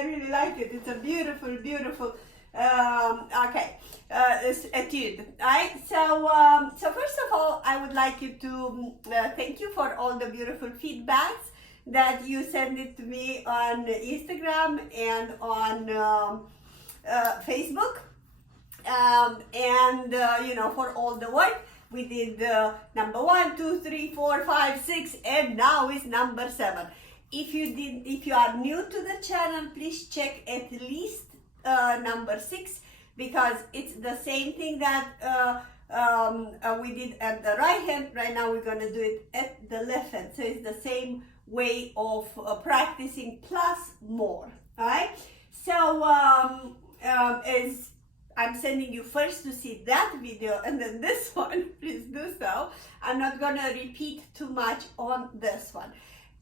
I really like it. It's a beautiful, beautiful etude. Right? So first of all, I would like you to thank you for all the beautiful feedbacks that you send it to me on Instagram and on Facebook, for all the work. We did number 1, 2, 3, 4, 5, 6, and now is number 7. If you are new to the channel, please check at least number 6, because it's the same thing that we did at the right hand. Right now we're gonna do it at the left hand. So it's the same way of practicing plus more. All right. So as I'm sending you first to see that video and then this one, please do so. I'm not gonna repeat too much on this one.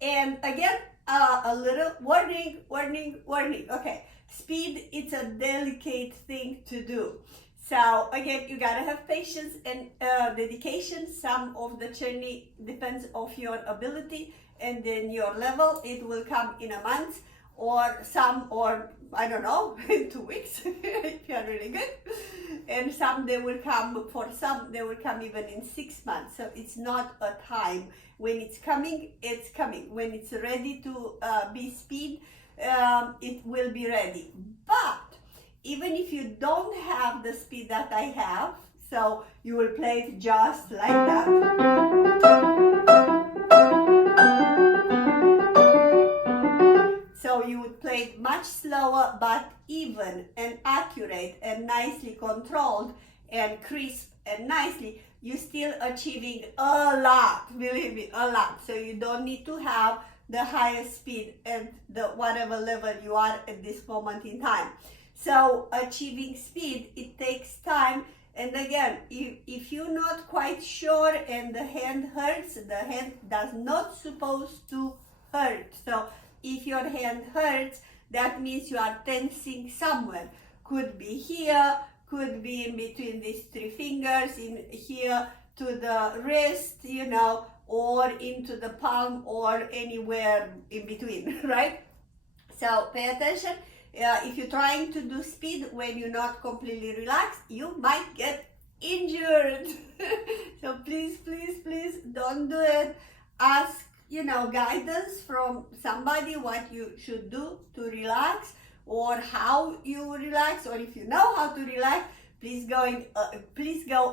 And again, a little warning. Okay, speed, it's a delicate thing to do. So again, you gotta have patience and dedication. Some of the Czerny depends of your ability and then your level. It will come in a month, or I don't know, in 2 weeks if you're really good. And some they will come even in 6 months. So it's not a time. When it's coming, it's coming. When it's ready to be speed, it will be ready. But even if you don't have the speed that I have, so you will play it just like that. So you would play it much slower, but even and accurate and nicely controlled and crisp and nicely. You're still achieving a lot, believe me, a lot. So you don't need to have the highest speed at the whatever level you are at this moment in time. So achieving speed, it takes time. And again, if you're not quite sure and the hand hurts, the hand does not supposed to hurt. So if your hand hurts, that means you are tensing somewhere. Could be here, could be in between these 3 fingers, in here to the wrist, or into the palm, or anywhere in between, right? So pay attention. If you're trying to do speed when you're not completely relaxed, you might get injured. So please don't do it. Ask guidance from somebody what you should do to relax, or how you relax, or if you know how to relax, please go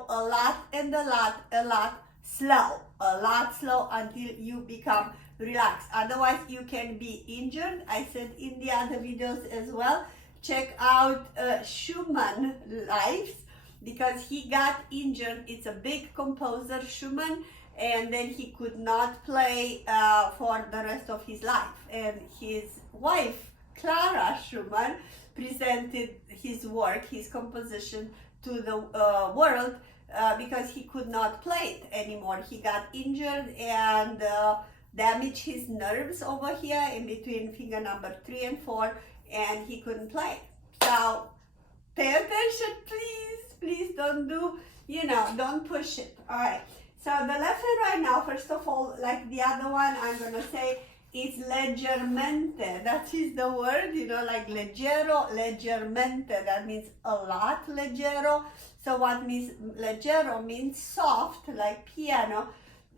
a lot slow until you become relaxed. Otherwise you can be injured. I said in the other videos as well, check out Schumann lives, because he got injured. It's a big composer, Schumann, and then he could not play for the rest of his life. And his wife, Clara Schumann, presented his work, his composition to the world because he could not play it anymore. He got injured and damaged his nerves over here in between finger number 3 and 4, and he couldn't play. So pay attention, please don't do, don't push it. All right. So the left hand right now, first of all, like the other one, I'm gonna say it's leggermente. That is the word, like leggero, leggermente. That means a lot, leggero. So what means leggero means soft, like piano,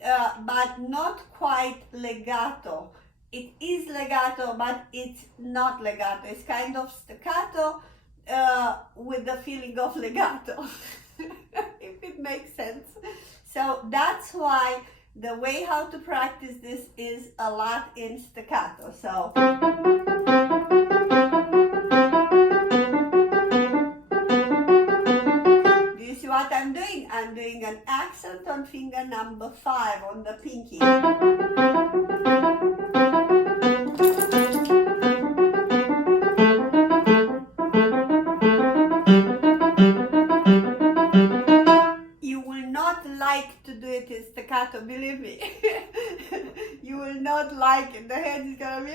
but not quite legato. It is legato, but it's not legato. It's kind of staccato with the feeling of legato, if it makes sense. So that's why the way how to practice this is a lot in staccato. So do you see what I'm doing? I'm doing an accent on finger number 5 on the pinky. In staccato, believe me. You will not like it. The hand is gonna be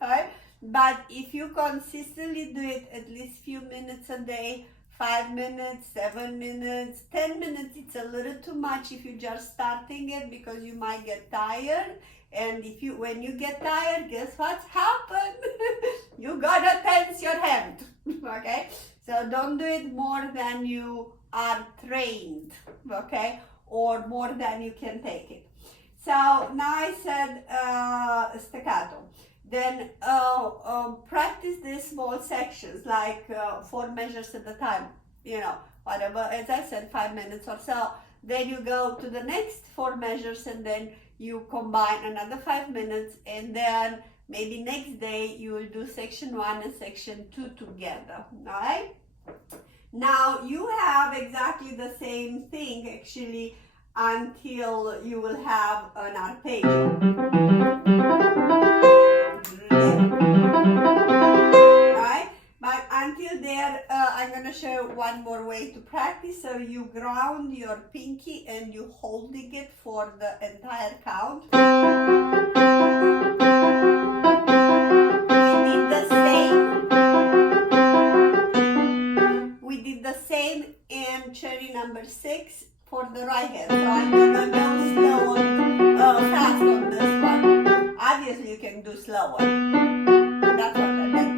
right? But if you consistently do it at least few minutes a day, 5 minutes, 7 minutes, 10 minutes. It's a little too much if you're just starting it, because you might get tired. And when you get tired, guess what's happened? You gotta tense your hand, okay? So don't do it more than you are trained, okay? Or more than you can take it. So now I said staccato. Then practice these small sections, like 4 measures at a time, whatever, as I said, 5 minutes or so. Then you go to the next 4 measures, and then you combine another 5 minutes, and then maybe next day you will do section 1 and section 2 together, all right? Now you have exactly the same thing actually until you will have an arpeggio. Right? But until there, I'm going to show one more way to practice. So you ground your pinky and you holding it for the entire count. We did the same in Czerny number 6 for the right hand. So I'm gonna go slow fast on this one. Obviously you can do slower. That's what I meant.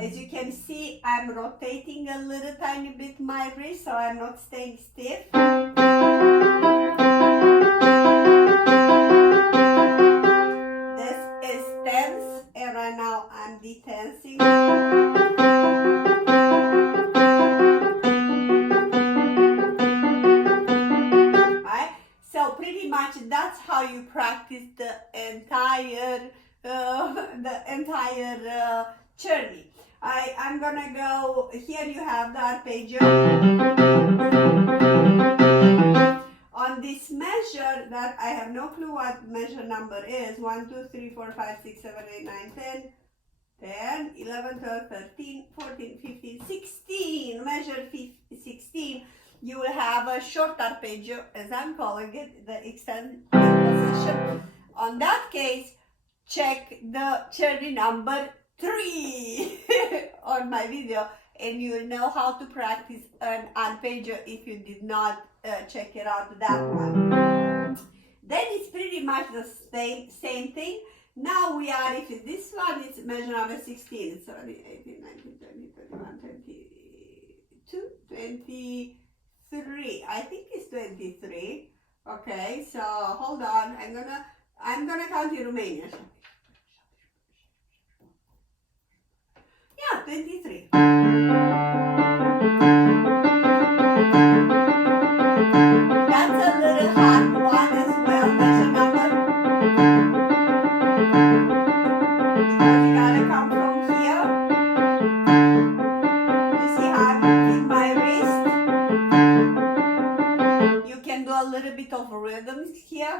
As you can see, I'm rotating a little tiny bit my wrist, so I'm not staying stiff. Detensing. Right? So pretty much that's how you practice the entire Czerny. I'm gonna go here. You have the arpeggio. On this measure that I have no clue what measure number is, 1, 2, 3, 4, 5, 6, 7, 8, 9, 10, 10, 11, 12, 13, 14, 15, 16, measure 16, you will have a short arpeggio, as I'm calling it, the extended position. On that case, check the Czerny number 3 on my video, and you will know how to practice an arpeggio if you did not check it out, that one. Then it's pretty much the same thing. Now we are, if this one is measure number 16, sorry, 18, 19, 20, 21, 22, 23, I think it's 23. Okay, so hold on, I'm gonna count in Romanian. Yeah, 23. That's a little hard one as well, measure number. Because you gotta come from here. You see how I'm moving my wrist? You can do a little bit of rhythms here.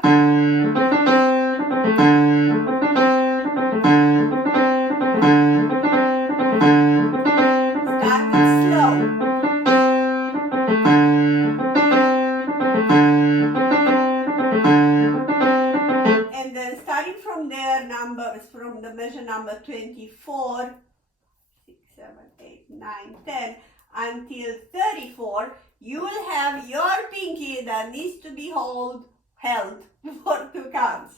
From the measure number 24, 6, 7, 8, 9, 10 until 34, you will have your pinky that needs to be held for 2 counts.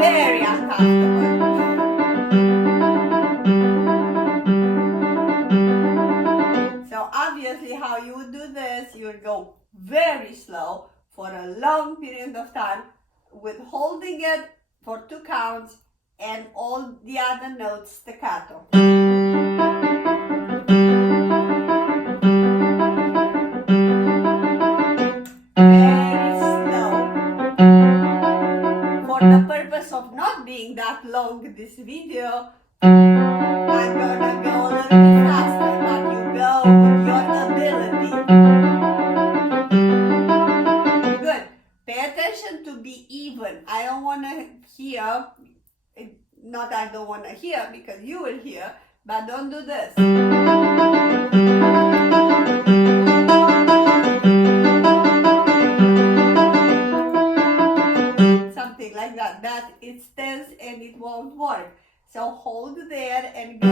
Very uncomfortable. So obviously how you would do this, you would go very slow for a long period of time, with holding it for 2 counts and all the other notes staccato. Very slow. For the purpose of not being that long this video, I'm gonna go a little bit faster, but you go with your ability. Pay attention to be even. I don't want to hear, not I don't want to hear, because you will hear, but don't do this. that it's tense and it won't work. So hold there and go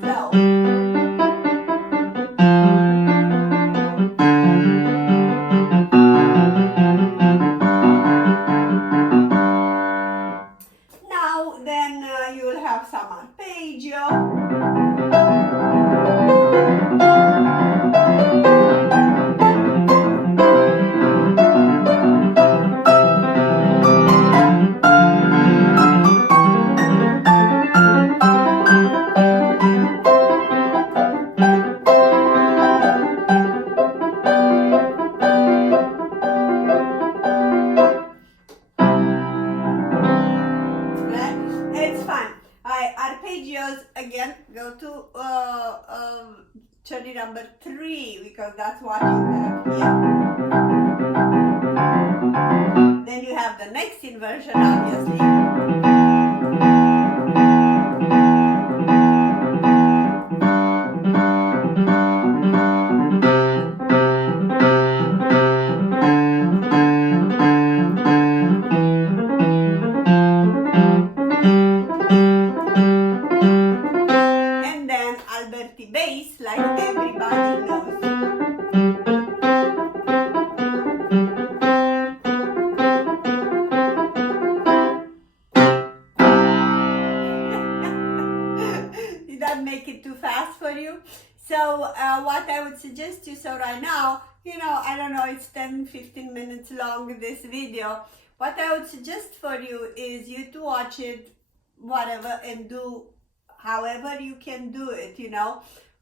slow. Now then you will have some arpeggio. Arpeggios, again, go to Czerny number 3 because that's what you have here. Then you have the next inversion, obviously. Bass, like everybody knows. Did that make it too fast for you? So what I would suggest you, so right now, I don't know, it's 10-15 minutes long, this video. What I would suggest for you is you to watch it, whatever, and do however you can do it,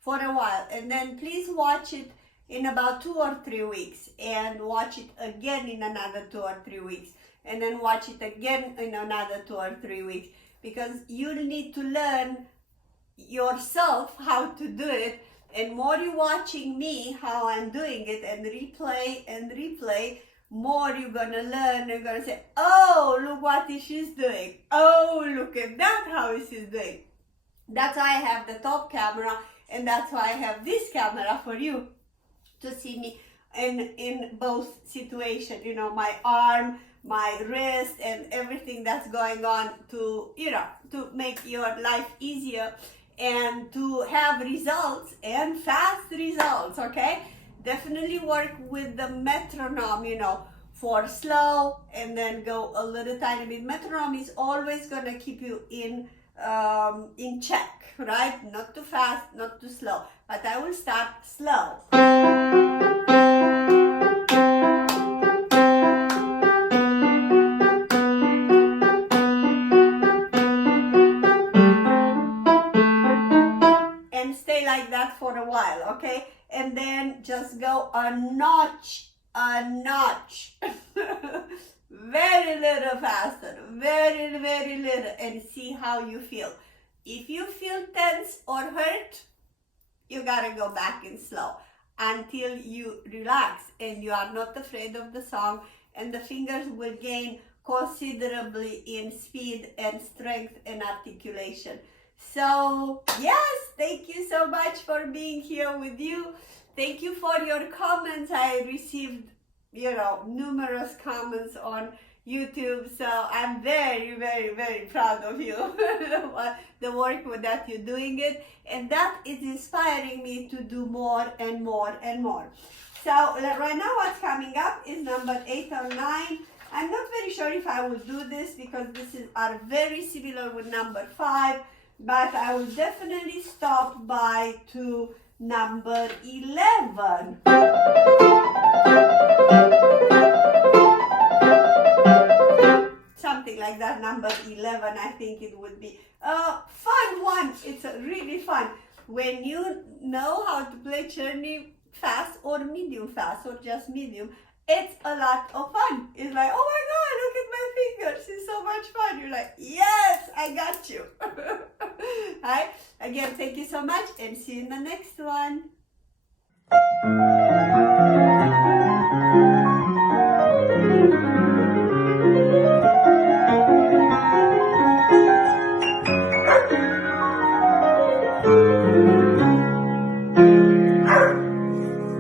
for a while, and then please watch it in about 2 or 3 weeks, and watch it again in another 2 or 3 weeks, and then watch it again in another 2 or 3 weeks, because you need to learn yourself how to do it, and more you watching me how I'm doing it and replay, more you're gonna learn. You're gonna say, oh, look what she's doing, oh, look at that, how she's doing. That's why I have the top camera, and that's why I have this camera for you to see me in both situations, my arm, my wrist, and everything that's going on to, to make your life easier and to have results, and fast results, okay? Definitely work with the metronome, for slow, and then go a little tiny bit. Metronome is always gonna keep you in check, right? Not too fast, not too slow, but I will start slow. And stay like that for a while, okay? And then just go a notch, very little faster, very little, and see how you feel. If you feel tense or hurt, you gotta go back in slow until you relax and you are not afraid of the song, and the fingers will gain considerably in speed and strength and articulation. So yes, thank you so much for being here with you. Thank you for your comments. I received numerous comments on YouTube, so I'm very proud of you, the work that you're doing it, and that is inspiring me to do more and more and more. So right now what's coming up is number 8 or 9. I'm not very sure if I will do this because are very similar with number 5, but I will definitely stop by to number 11. Something like that, number 11, I think it would be a fun one. It's really fun. When you know how to play Czerny fast or medium fast or just medium, it's a lot of fun. It's like, oh my God, look at my fingers. It's so much fun. You're like, yes, I got you. Hi. Again, thank you so much and see you in the next one.